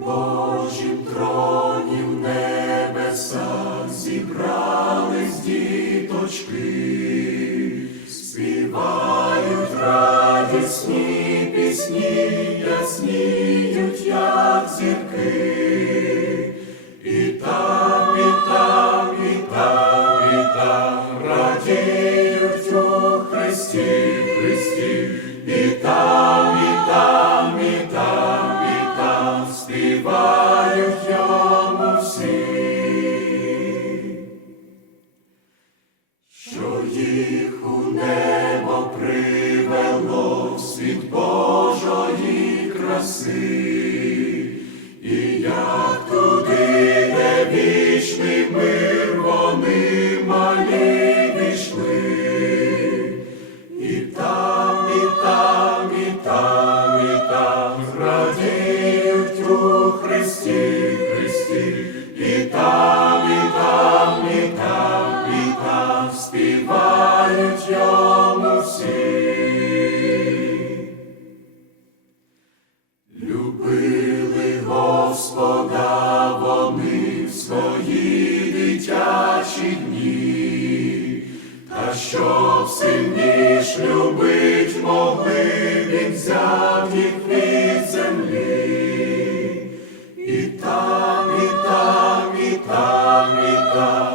Божім троні в небесах зібрались діточки, співають радісні пісні, ясніють, як зірки, і там, і там, і там, і там радіють у Христі, їх у небо привело світ Божої краси, і як туди, де вічний мир, вони малі війшли. І там, і там, і там, і там радіють у Христі, Йому всі. Любили Господа вони в свої дитячі дні, та щоб сильніш любить могли, він взяв їх від землі, і там, і там, і там, і там.